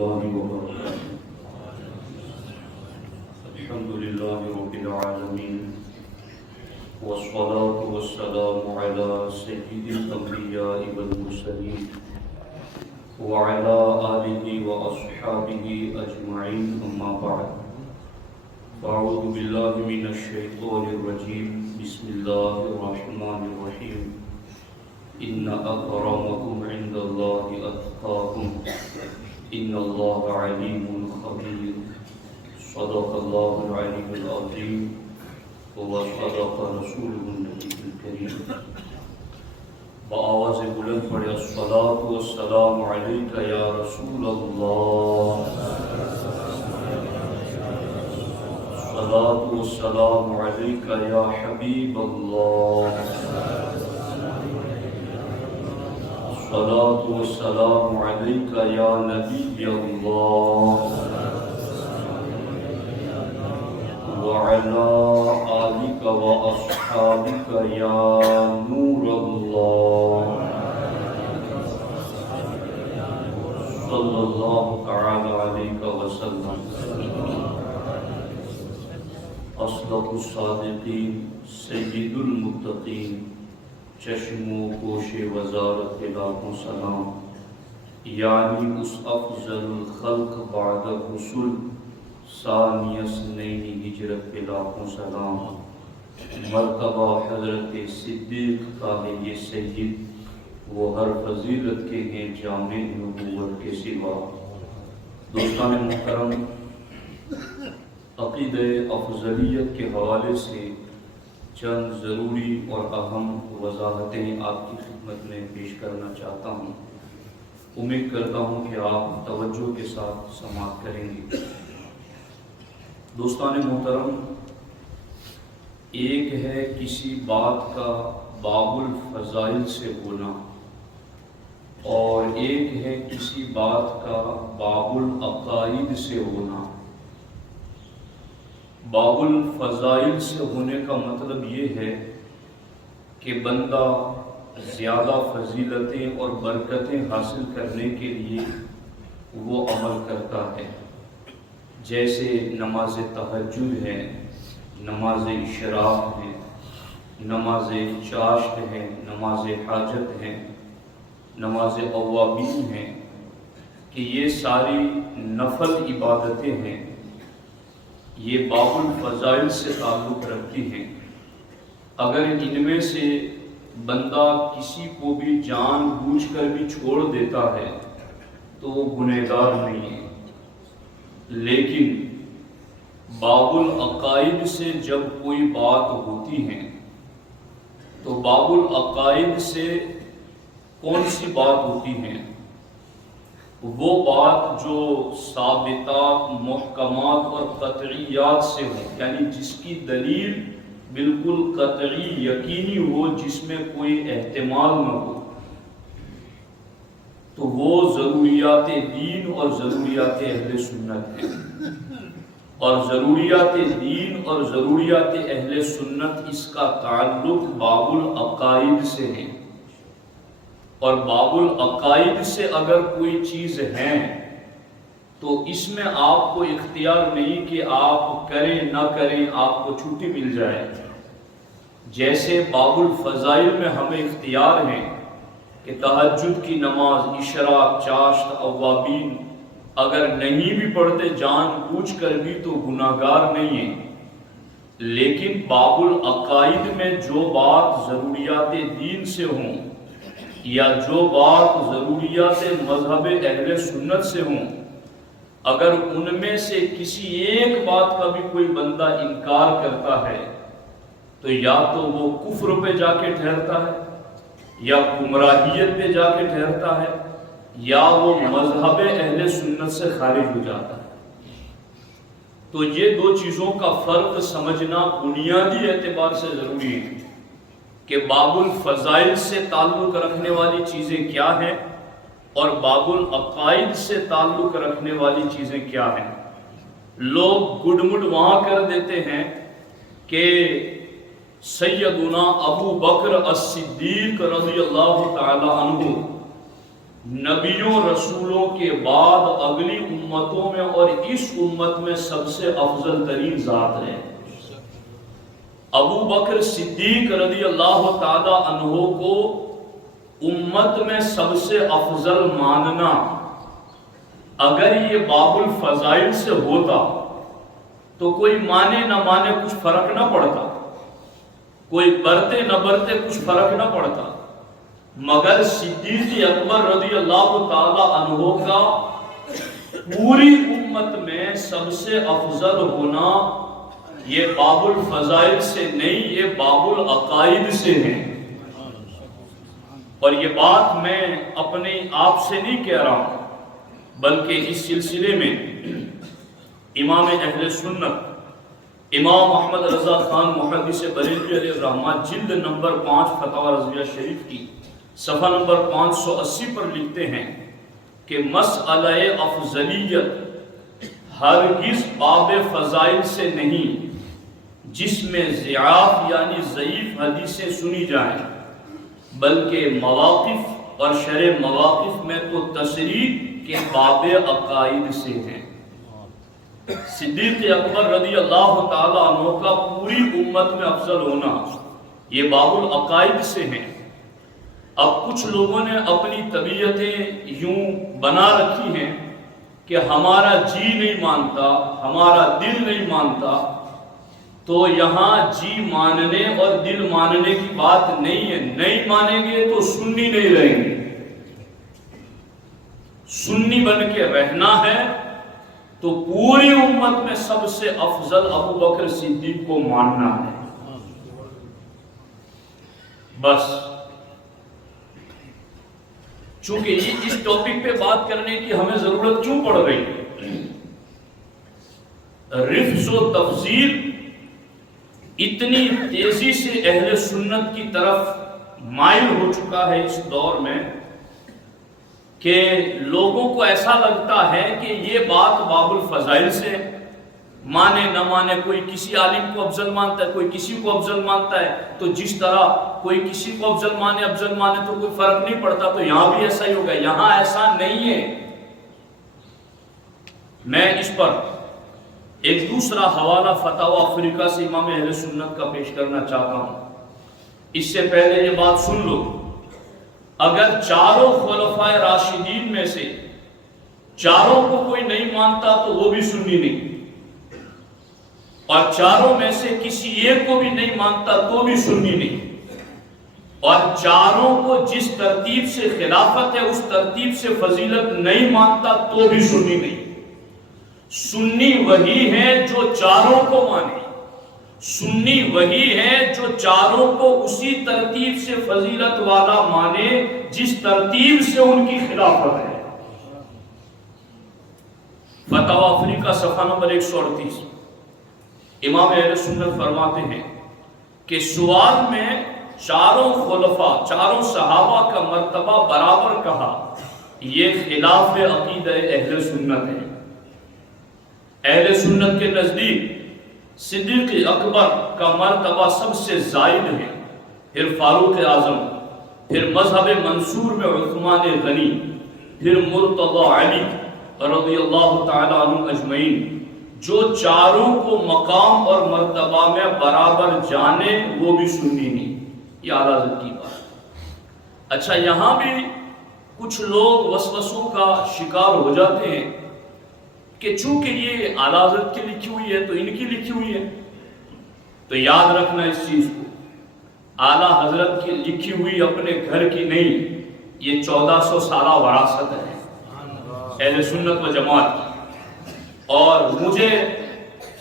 الله وبركاته. الحمد لله رب العالمين، والصلاة والسلام على سيد الأنبياء والمرسلين وعلى آله وأصحابه أجمعين، أما بعد. أعوذ بالله من الشيطان الرجيم. بسم الله الرحمن الرحيم. إن أكرمكم عند الله أتقاكم إن الله عليم خبير. صدق الله العلي العظيم وصدق رسوله النبي الكريم. بآواز بلند پڑھے الصلاة والسلام عليك يا رسول الله. الصلاة والسلام عليك يا حبيب الله. الصلاة والسلام عليك يا نبي الله وعلى آلك وأصحابك يا نور الله. صلى الله تعالى عليك وسلم. أصدق الصادقين سيد المتقين چشم و گوش وزارت لاکھوں سلام، یعنی اس افضل الخلق بعد الرسل ثانی اثنین ہجرت پہ لاکھوں سلام. مرتبہ حضرت صدیق کا ہے یہ سید، وہ ہر فضیلت کے ہیں جامع نبوت کے سوا. دوستان محترم، عقیدہ افضلیت کے حوالے سے چند ضروری اور اہم وضاحتیں آپ کی خدمت میں پیش کرنا چاہتا ہوں. امید کرتا ہوں کہ آپ توجہ کے ساتھ سماعت کریں گے. دوستان محترم، ایک ہے کسی بات کا باب الفضائل سے ہونا، اور ایک ہے کسی بات کا باب العقائد سے ہونا. باب الفضائل سے ہونے کا مطلب یہ ہے کہ بندہ زیادہ فضیلتیں اور برکتیں حاصل کرنے کے لیے وہ عمل کرتا ہے، جیسے نماز تہجد ہے، نماز اشراق ہے، نماز چاشت ہے، نماز حاجت ہے، نماز اوابین ہے، کہ یہ ساری نفل عبادتیں ہیں. یہ باب الفضائل سے تعلق رکھتی ہیں. اگر ان میں سے بندہ کسی کو بھی جان بوجھ کر بھی چھوڑ دیتا ہے تو وہ گنہگار نہیں ہے. لیکن باب العقائد سے جب کوئی بات ہوتی ہے تو باب العقائد سے کون سی بات ہوتی ہے؟ وہ بات جو ثابتات، محکمات اور قطعیات سے ہو، یعنی جس کی دلیل بالکل قطعی یقینی ہو، جس میں کوئی احتمال نہ ہو، تو وہ ضروریات دین اور ضروریات اہل سنت ہیں. اور ضروریات دین اور ضروریات اہل سنت، اس کا تعلق باب العقائد سے ہے. اور باب العقائد سے اگر کوئی چیز ہے تو اس میں آپ کو اختیار نہیں کہ آپ کریں نہ کریں، آپ کو چھٹی مل جائے. جیسے باب الفضائل میں ہمیں اختیار ہے کہ تہجد کی نماز، اشراق، چاشت، اوابین اگر نہیں بھی پڑھتے جان بوجھ کر بھی تو گناہگار نہیں ہیں. لیکن باب العقائد میں جو بات ضروریات دین سے ہوں یا جو بات ضروریات مذہب اہل سنت سے ہوں، اگر ان میں سے کسی ایک بات کا بھی کوئی بندہ انکار کرتا ہے تو یا تو وہ کفر پہ جا کے ٹھہرتا ہے، یا گمراہیت پہ جا کے ٹھہرتا ہے، یا وہ مذہب اہل سنت سے خارج ہو جاتا ہے. تو یہ دو چیزوں کا فرق سمجھنا بنیادی اعتبار سے ضروری ہے کہ باب الفضائل سے تعلق رکھنے والی چیزیں کیا ہیں اور باب العقائد سے تعلق رکھنے والی چیزیں کیا ہیں. لوگ گڈ مڈ وہاں کر دیتے ہیں کہ سیدنا ابو بکر الصدیق رضی اللہ تعالی عنہ نبیوں رسولوں کے بعد اگلی امتوں میں اور اس امت میں سب سے افضل ترین ذات ہے۔ ابو بکر صدیق رضی اللہ تعالی عنہ کو امت میں سب سے افضل ماننا، اگر یہ باب الفضائل سے ہوتا تو کوئی مانے نہ مانے کچھ فرق نہ پڑتا، کوئی برتے نہ برتے کچھ فرق نہ پڑتا، مگر صدیق اکبر رضی اللہ تعالی عنہ کا پوری امت میں سب سے افضل ہونا یہ باب الفضائل سے نہیں، یہ باب العقائد سے ہے۔ اور یہ بات میں اپنے آپ سے نہیں کہہ رہا ہوں، بلکہ اس سلسلے میں امام اہل سنت امام محمد رضا خان محدث بریلوی علیہ الرحمہ جلد نمبر 5 فتاوی رضویہ شریف کی صفحہ نمبر 580 پر لکھتے ہیں کہ مسئلہ افضلیت ہرگز باب فضائل سے نہیں جس میں ضعاف یعنی ضعیف حدیثیں سنی جائیں، بلکہ مواقف اور شرح مواقف میں تو تصریح کے باب عقائد سے ہیں۔ صدیق اکبر رضی اللہ تعالی عنہ کا پوری امت میں افضل ہونا یہ باب العقائد سے ہیں۔ اب کچھ لوگوں نے اپنی طبیعتیں یوں بنا رکھی ہیں کہ ہمارا جی نہیں مانتا، ہمارا دل نہیں مانتا، تو یہاں جی ماننے اور دل ماننے کی بات نہیں ہے، نہیں مانیں گے تو سنی نہیں رہیں گے۔ سنی بن کے رہنا ہے تو پوری امت میں سب سے افضل ابو بکر صدیق کو ماننا ہے، بس۔ چونکہ یہ اس ٹاپک پہ بات کرنے کی ہمیں ضرورت کیوں پڑ رہی ہے؟ رفض و تفضیل اتنی تیزی سے اہل سنت کی طرف مائل ہو چکا ہے اس دور میں کہ لوگوں کو ایسا لگتا ہے کہ یہ بات باب الفضائل سے، مانے نہ مانے، کوئی کسی عالم کو افضل مانتا ہے، کوئی کسی کو افضل مانتا ہے، تو جس طرح کوئی کسی کو افضل مانے تو کوئی فرق نہیں پڑتا، تو یہاں بھی ایسا ہی ہوگا۔ یہاں ایسا نہیں ہے۔ میں اس پر ایک دوسرا حوالہ فتاوی افریقہ سے امام اہل سنت کا پیش کرنا چاہتا ہوں۔ اس سے پہلے یہ بات سن لو، اگر چاروں خلفائے راشدین میں سے چاروں کو کوئی نہیں مانتا تو وہ بھی سنی نہیں، اور چاروں میں سے کسی ایک کو بھی نہیں مانتا تو بھی سنی نہیں، اور چاروں کو جس ترتیب سے خلافت ہے اس ترتیب سے فضیلت نہیں مانتا تو بھی سنی نہیں۔ سنی وہی ہے جو چاروں کو مانے، سنی وہی ہے جو چاروں کو اسی ترتیب سے فضیلت والا مانے جس ترتیب سے ان کی خلافت ہے۔ فتاوی افریقہ صفحہ نمبر 138 امام اہل سنت فرماتے ہیں کہ سوال میں چاروں خلفاء، چاروں صحابہ کا مرتبہ برابر کہا، یہ خلاف عقیدہ اہل سنت ہے۔ اہل سنت کے نزدیک صدیق اکبر کا مرتبہ سب سے زائد ہے، پھر فاروق اعظم، پھر مذہب منصور میں عثمان غنی، پھر مرتضی علی رضی اللہ تعالی عنہ اجمعین۔ جو چاروں کو مقام اور مرتبہ میں برابر جانے وہ بھی سنی نہیں، یہ اعلیٰ حضرت کی بات۔ اچھا، یہاں بھی کچھ لوگ وسوسوں کا شکار ہو جاتے ہیں کہ چونکہ یہ اعلیٰ حضرت کی لکھی ہوئی ہے تو ان کی لکھی ہوئی ہے، تو یاد رکھنا اس چیز کو، اعلیٰ حضرت کی لکھی ہوئی اپنے گھر کی نہیں، یہ 1400 سالہ وراثت ہے اہل سنت و جماعت کی۔ اور مجھے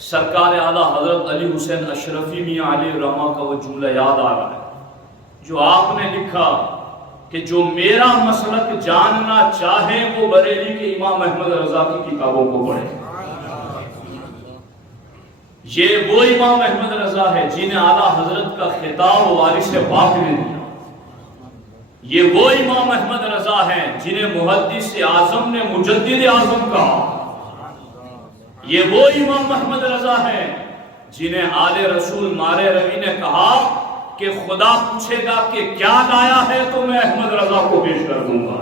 سرکار اعلیٰ حضرت علی حسین اشرفی میاں علیہ الرحمہ کا وہ جملہ یاد آ رہا ہے جو آپ نے لکھا کہ جو میرا مسلک جاننا چاہے وہ بریلی کے امام احمد رضا کی کتابوں کو پڑھے۔ یہ وہ امام احمد رضا ہے جنہیں اعلیٰ حضرت کا خطاب وارث پاک نے دیا۔ یہ وہ امام احمد رضا ہیں جنہیں محدث اعظم نے مجدد اعظم کہا۔ یہ وہ امام احمد رضا ہیں جنہیں آل رسول مارے روی نے کہا کہ خدا پوچھے گا کہ کیا لایا ہے تو میں احمد رضا کو پیش کر دوں گا۔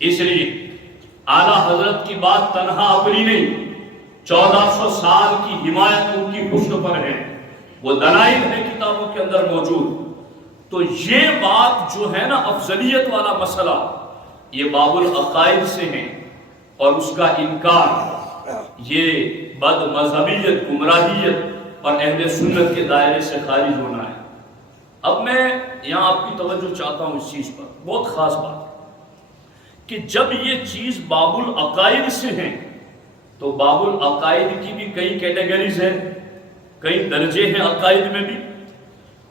اس لیے اعلیٰ حضرت کی بات تنہا اپنی نہیں، 1400 سال کی حمایت ان کی پشت پر ہے، وہ دلائل ہے کتابوں کے اندر موجود۔ تو یہ بات جو ہے نا افضلیت والا مسئلہ، یہ باب العقائد سے ہے، اور اس کا انکار یہ بد مذہبیت، گمراہیت اور اہل سنت کے دائرے سے خارج ہونا ہے۔ اب میں یہاں آپ کی توجہ چاہتا ہوں اس چیز پر، بہت خاص بات، کہ جب یہ چیز باب العقائد سے ہے تو باب العقائد کی بھی کئی کیٹیگریز ہیں، کئی درجے ہیں عقائد میں بھی۔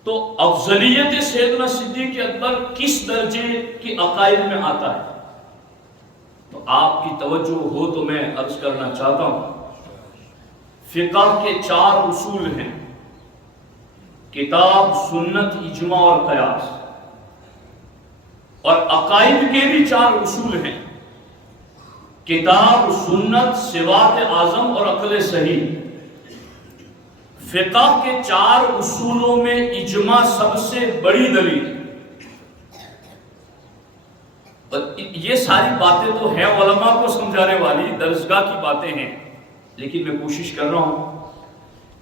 تو افضلیت سیدنا صدیق اکبر کس درجے کی عقائد میں آتا ہے؟ تو آپ کی توجہ ہو تو میں عرض کرنا چاہتا ہوں، فقہ کے 4 اصول ہیں، کتاب، سنت، اجماع اور قیاس، اور عقائد کے بھی 4 اصول ہیں، کتاب، سنت، صفات اعظم اور عقل صحیح۔ فقہ کے 4 اصولوں میں اجماع سب سے بڑی دلیل ہے۔ یہ ساری باتیں تو ہیں علماء کو سمجھانے والی، درسگاہ کی باتیں ہیں، لیکن میں کوشش کر رہا ہوں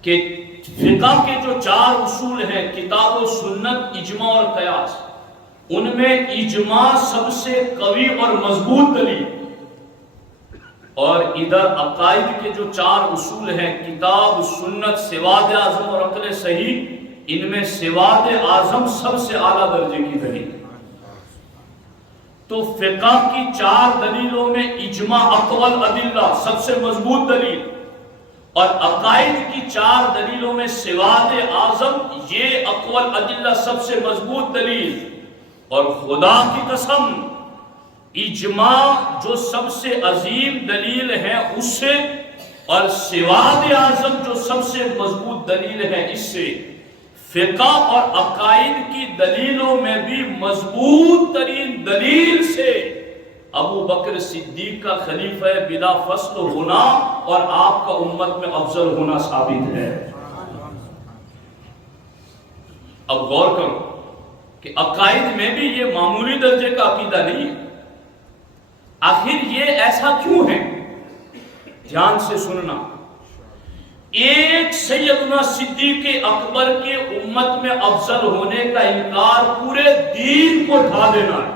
کہ فقہ کے جو 4 اصول ہیں، کتاب و سنت، اجماع اور قیاس، ان میں اجماع سب سے قوی اور مضبوط دلیل، اور ادھر عقائد کے جو 4 اصول ہیں، کتاب، سنت، صفات اعظم اور عقل صحیح، ان میں صفات اعظم سب سے اعلیٰ درجے کی دلیل۔ تو فقہ کی 4 دلیلوں میں اجماع اقوال ادلہ سب سے مضبوط دلیل، اور عقائد کی 4 دلیلوں میں صفات اعظم یہ اقوال ادلہ سب سے مضبوط دلیل۔ اور خدا کی قسم، اجماع جو سب سے عظیم دلیل ہے اس سے، اور صفات اعظم جو سب سے مضبوط دلیل ہے اس سے، فقہ اور عقائد کی دلیلوں میں بھی مضبوط ترین دلیل سے ابو بکر صدیق کا خلیفہ بلا فصل ہونا اور آپ کا امت میں افضل ہونا ثابت ہے۔ اب غور کرو کہ عقائد میں بھی یہ معمولی درجے کا عقیدہ نہیں ہے۔ آخر یہ ایسا کیوں ہے؟ دھیان سے سننا، ایک سیدنا صدیق اکبر کے امت میں افضل ہونے کا انکار پورے دین کو ڈھا دینا ہے۔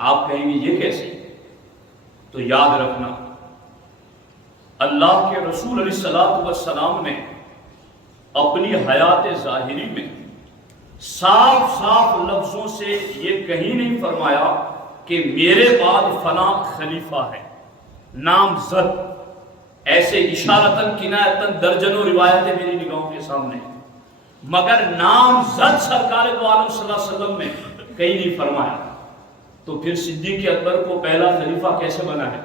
آپ کہیں گے یہ کیسے؟ تو یاد رکھنا، اللہ کے رسول علیہ السلام نے اپنی حیات ظاہری میں صاف صاف لفظوں سے یہ کہیں نہیں فرمایا کہ میرے بعد فلاں خلیفہ ہے، نامزد، ایسے اشارتاً کنایتاً درجنوں روایتیں میری نگاہوں کے سامنے، مگر نامزد سرکار دو عالم صلی اللہ علیہ وسلم نے کہیں نہیں فرمایا۔ تو پھر صدیق اکبر کو پہلا خلیفہ کیسے بنا ہے؟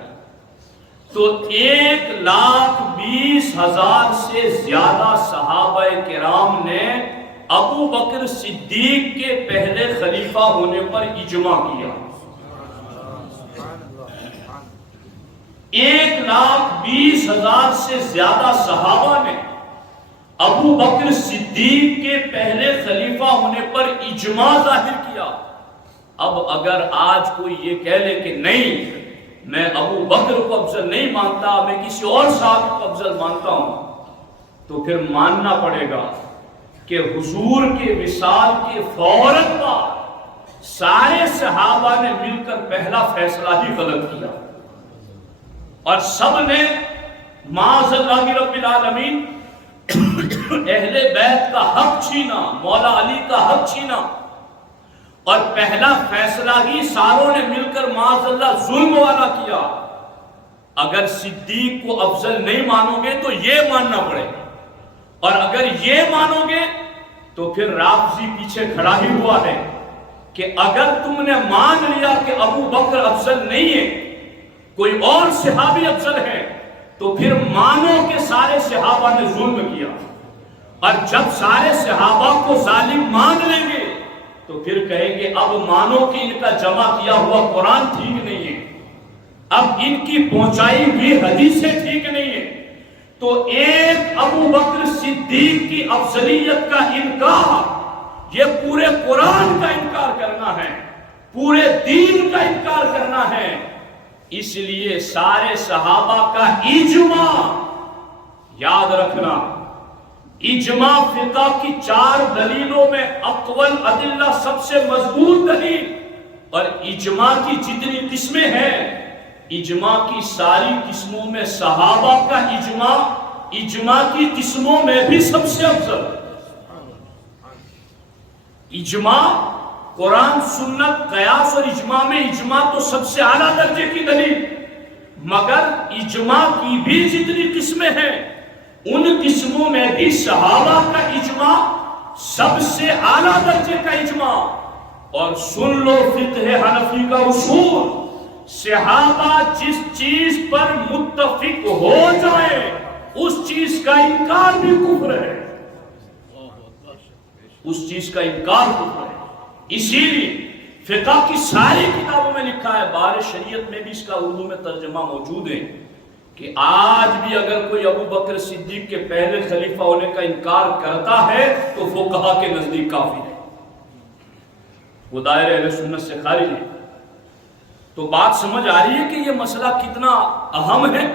تو 1,20,000 سے زیادہ صحابہ کرام نے ابو بکر صدیق کے پہلے خلیفہ ہونے پر اجماع کیا۔ 1,20,000 سے زیادہ صحابہ نے ابو بکر صدیق کے پہلے خلیفہ ہونے پر اجماع ظاہر کیا۔ اب اگر آج کوئی یہ کہہ لے کہ نہیں، میں ابو بکر کو افضل نہیں مانتا، میں کسی اور صحابی کو افضل مانتا ہوں، تو پھر ماننا پڑے گا کہ حضور کے وصال کے فوراً بعد سارے صحابہ نے مل کر پہلا فیصلہ ہی غلط کیا، اور سب نے معاذ اللہ رب العالمین اہل بیت کا حق چھینا، مولا علی کا حق چھینا، اور پہلا فیصلہ ہی ساروں نے مل کر معاذ اللہ ظلم والا کیا۔ اگر صدیق کو افضل نہیں مانو گے تو یہ ماننا پڑے گا، اور اگر یہ مانو گے تو پھر رافضی پیچھے کھڑا ہی ہوا ہے کہ اگر تم نے مان لیا کہ ابو بکر افضل نہیں ہے، کوئی اور صحابی افضل ہے، تو پھر مانو کہ سارے صحابہ نے ظلم کیا، اور جب سارے صحابہ کو ظالم مان لیں گے تو پھر کہیں گے اب مانو کہ ان کا جمع کیا ہوا قرآن ٹھیک نہیں ہے، اب ان کی پہنچائی ہوئی حدیثیں ٹھیک نہیں ہے۔ تو ایک ابو بکر صدیق کی افضلیت کا انکار یہ پورے قرآن کا انکار کرنا ہے، پورے دین کا انکار کرنا ہے. اس لیے سارے صحابہ کا اجماع یاد رکھنا. اجماع فقہ کی 4 دلیلوں میں اقوال ادلہ سب سے مضبوط دلیل. اور اجماع کی جتنی قسمیں ہیں، اجماع کی ساری قسموں میں صحابہ کا اجماع کی قسموں میں بھی سب سے افضل. اجماع قرآن، سنت، قیاس اور اجماع میں اجماع تو سب سے اعلیٰ درجے کی دلیل. مگر اجماع کی بھی جتنی قسمیں ہیں ان قسموں میں بھی صحابہ کا اجماع سب سے اعلیٰ درجے کا اجماع. اور سن لو فقہ حنفی کا اصول، صحابہ جس چیز پر متفق ہو جائے اس چیز کا انکار بھی کفر ہے. اس چیز کا انکار کفر ہے. اسی لیے فقہ کی ساری کتابوں میں لکھا ہے، بار شریعت میں بھی اس کا اردو میں ترجمہ موجود ہے، کہ آج بھی اگر کوئی ابو بکر صدیق کے پہلے خلیفہ ہونے کا انکار کرتا ہے تو فقہا کے نزدیک کافر ہے، وہ دائرہ اہل سنت سے خارج ہے. تو بات سمجھ آ رہی ہے کہ یہ مسئلہ کتنا اہم ہے.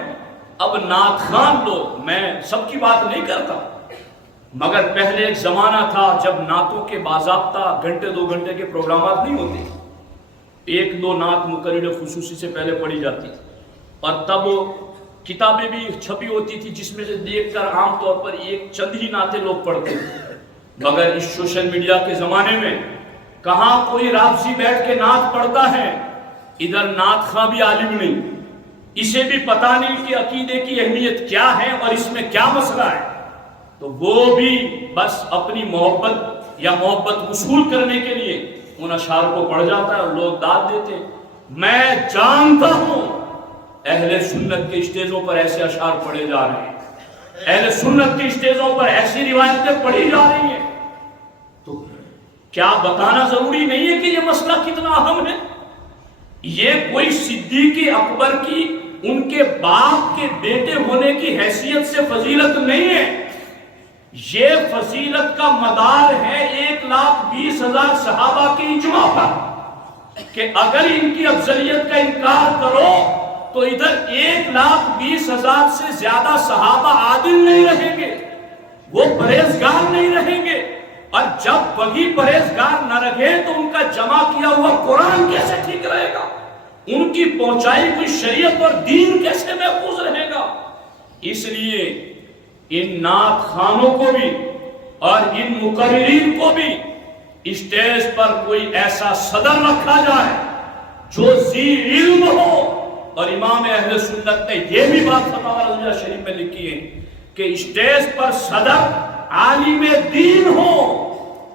اب نعت خوان لوگ، میں سب کی بات نہیں کرتا، مگر پہلے ایک زمانہ تھا جب نعتوں کے باضابطہ گھنٹے 2 گھنٹے کے پروگرامات نہیں ہوتے، 1-2 نعت مقرر خصوصی سے پہلے پڑھی جاتی تھی، اور تب کتابیں بھی چھپی ہوتی تھی جس میں سے دیکھ کر عام طور پر 1 چند ہی نعتیں لوگ پڑھتے تھے. مگر اس سوشل میڈیا کے زمانے میں کہاں کوئی رافضی بیٹھ کے نعت پڑھتا ہے، ادھر نعت خواں بھی عالم نہیں، اسے بھی پتہ نہیں کہ عقیدے کی اہمیت کیا ہے اور اس میں کیا مسئلہ ہے، تو وہ بھی بس اپنی محبت یا محبت وصول کرنے کے لیے ان اشعار کو پڑھ جاتا ہے اور لوگ داد دیتے. میں جانتا ہوں اہل سنت کے اسٹیجوں پر ایسے اشعار پڑھے جا رہے ہیں، اہل سنت کے اسٹیجوں پر ایسی روایتیں پڑھی جا رہی ہیں. تو کیا بتانا ضروری نہیں ہے کہ یہ مسئلہ کتنا اہم ہے؟ یہ کوئی صدیق اکبر کی ان کے باپ کے بیٹے ہونے کی حیثیت سے فضیلت نہیں ہے. یہ فضیلت کا مدار ہے 1,20,000 صحابہ کے اجماع پر، کہ اگر ان کی افضلیت کا انکار کرو تو ادھر 1,20,000 سے زیادہ صحابہ عادل نہیں رہیں گے، وہ پرہیزگار نہیں رہیں گے. اور جب وہی پرہیزگار نہ رہے تو ان کا جمع کیا ہوا قرآن کیسے ٹھیک رہے گا؟ ان کی پہنچائی ہوئی شریعت اور دین کیسے محفوظ رہے گا؟ اس لیے ان نعت خوانوں کو بھی اور ان مقررین کو بھی اسٹیج پر کوئی ایسا صدر رکھا جائے جو ذی علم ہو. اور امام اہل سنت نے یہ بھی بات فتاوی رضیہ شریف میں لکھی ہے کہ اسٹیج پر صدر عالم دین ہو،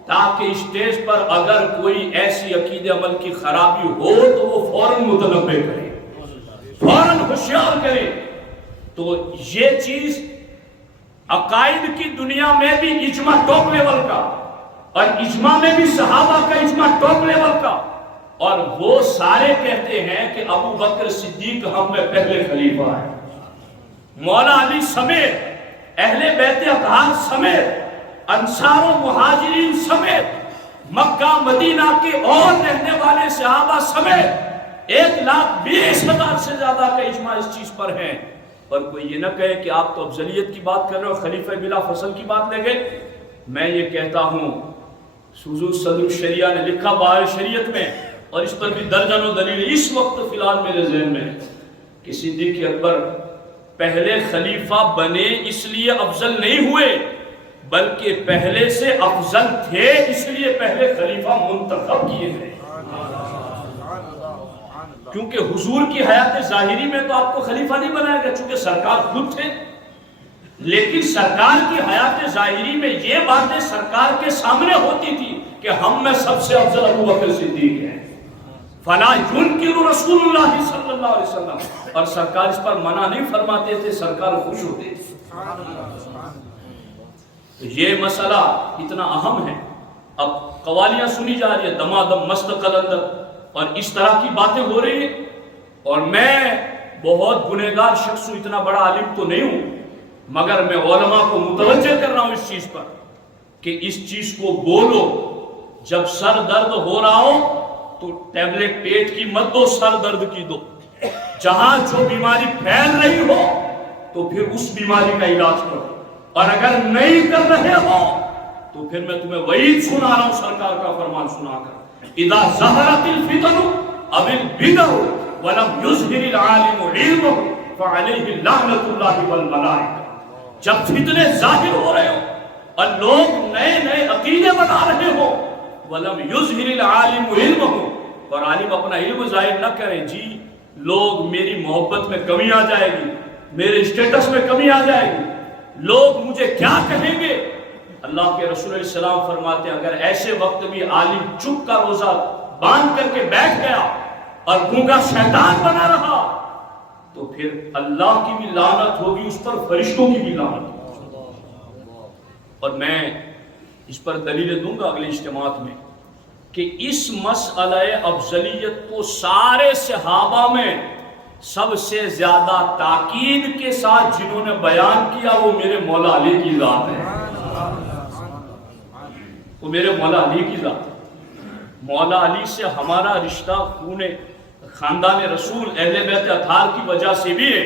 تاکہ اسٹیج پر اگر کوئی ایسی عقید عمل کی خرابی ہو تو وہ فوراً متنبہ کرے، فوراً ہوشیار کرے. تو یہ چیز عقائد کی دنیا میں بھی اجماع ٹاپ لیول کا، اور اجماع میں بھی صحابہ کا اجماع ٹاپ لیول کا. اور وہ سارے کہتے ہیں کہ ابو بکر صدیق ہم میں پہلے خلیفہ ہیں، مولا علی سمیت، اہل بیت اطہار سمیت، انصار و مہاجرین سمیت، مکہ مدینہ کے اور رہنے والے صحابہ سمیت 1,20,000 سے زیادہ کا اجماع اس چیز پر ہے. اور کوئی یہ نہ کہے کہ آپ تو افضلیت کی بات کر رہے ہو، خلیفہ بلا فصل کی بات لے گئے. میں یہ کہتا ہوں، حضور صدر الشریعہ نے لکھا بار شریعت میں، اور اس پر بھی درجنوں دلیل اس وقت فی الحال میرے ذہن میں، کہ صدیق اکبر پہلے خلیفہ بنے اس لیے افضل نہیں ہوئے، بلکہ پہلے سے افضل تھے اس لیے پہلے خلیفہ منتخب کیے گئے. کیونکہ حضور کی حیات ظاہری میں تو آپ کو خلیفہ نہیں بنایا گیا چونکہ سرکار خود تھے، لیکن سرکار کی حیات ظاہری میں یہ باتیں سرکار کے سامنے ہوتی تھی کہ ہم میں سب سے افضل ابو بکر صدیق ہیں، فلا ينکر رسول اللہ صلی اللہ علیہ وسلم. اور سرکار اس پر منع نہیں فرماتے تھے، سرکار خوش ہوتے تھے. یہ مسئلہ اتنا اہم ہے. اب قوالیاں سنی جا رہی ہے، دمادم مست قلندر، اور اس طرح کی باتیں ہو رہی ہیں. اور میں بہت گنہگار شخص ہوں، اتنا بڑا عالم تو نہیں ہوں، مگر میں علماء کو متوجہ کر رہا ہوں اس چیز پر کہ اس چیز کو بولو. جب سر درد ہو رہا ہو تو ٹیبلٹ پیٹ کی مت دو، سر درد کی دو. جہاں جو بیماری پھیل رہی ہو تو پھر اس بیماری کا علاج کرو، اور اگر نہیں کر رہے ہو تو پھر میں تمہیں وعید سنا رہا ہوں سرکار کا فرمان سنا کر، اذا ظہرت الفتن او البدع ولم یظہر العالم علمہ فعلیہ لعنۃ اللہ والملائکہ. جب فتنے ظاہر ہو رہے ہو اور لوگ نئے نئے عقیدے بنا رہے ہو، ولم یظہر العالم علمہ، اور عالم اپنا علم ظاہر نہ کرے، جی لوگ میری محبت میں کمی آ جائے گی، میرے اسٹیٹس میں کمی آ جائے گی، لوگ مجھے کیا کہیں گے. اللہ کے رسول علیہ السلام فرماتے ہیں اگر ایسے وقت بھی عالم چپ کا روزہ باندھ کر کے بیٹھ گیا اور گونگا شیطان بنا رہا تو پھر اللہ کی بھی لعنت ہوگی اس پر، فرشتوں کی بھی لعنت ہوگی. اور میں اس پر دلیلیں دوں گا اگلے اجتماعات میں کہ اس مسئلہ افضلیت کو سارے صحابہ میں سب سے زیادہ تاکید کے ساتھ جنہوں نے بیان کیا وہ میرے مولا علی کی ذات ہے، وہ میرے مولا علی کی ذات ہے. مولا علی سے ہمارا رشتہ خون خاندان رسول اہل بیت اطہار کی وجہ سے بھی ہے،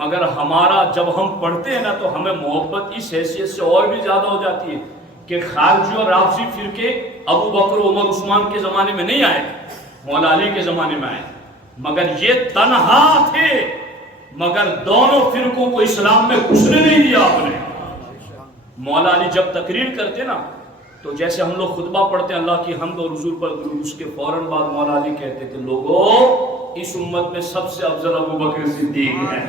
مگر ہمارا جب ہم پڑھتے ہیں نا تو ہمیں محبت اس حیثیت سے اور بھی زیادہ ہو جاتی ہے کہ خارجی اور رافضی فرقے ابو بکر عمر عثمان کے زمانے میں نہیں آئے، مولا علی کے زمانے میں آئے، مگر یہ تنہا تھے، مگر دونوں فرقوں کو اسلام میں گھسنے نہیں دیا آپ نے. مولا علی جب تقریر کرتے نا تو جیسے ہم لوگ خطبہ پڑھتے ہیں اللہ کی حمد اور حضور پر درود، اس کے فوراً بعد مولا علی کہتے تھے لوگوں اس امت میں سب سے افضل ابو بکر صدیق ہے.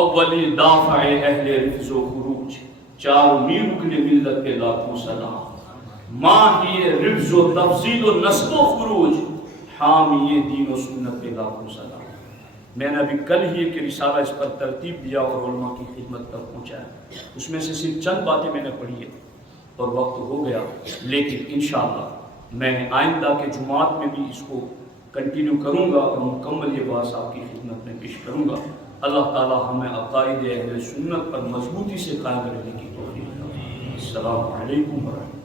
اولی دافع اہل رفض و خروج، چار میر رکن ملت پہ لاکھوں سلام، ماں ہی رفض و تفضیل و نسب و خروج، حامی دین و سنت پہ لاکھوں سلام. میں نے ابھی کل ہی ایک رسالہ اس پر ترتیب دیا اور علماء کی خدمت تک پہنچایا، اس میں سے صرف چند باتیں میں نے پڑھی ہے اور وقت ہو گیا، لیکن انشاءاللہ میں آئندہ کے جمعات میں بھی اس کو کنٹینیو کروں گا اور مکمل یہ بات آپ کی خدمت میں پیش کروں گا. اللہ تعالی ہمیں عقائد اہل سنت پر مضبوطی سے قائم رہنے کی توفیق دے. السلام علیکم ورحمۃ اللہ.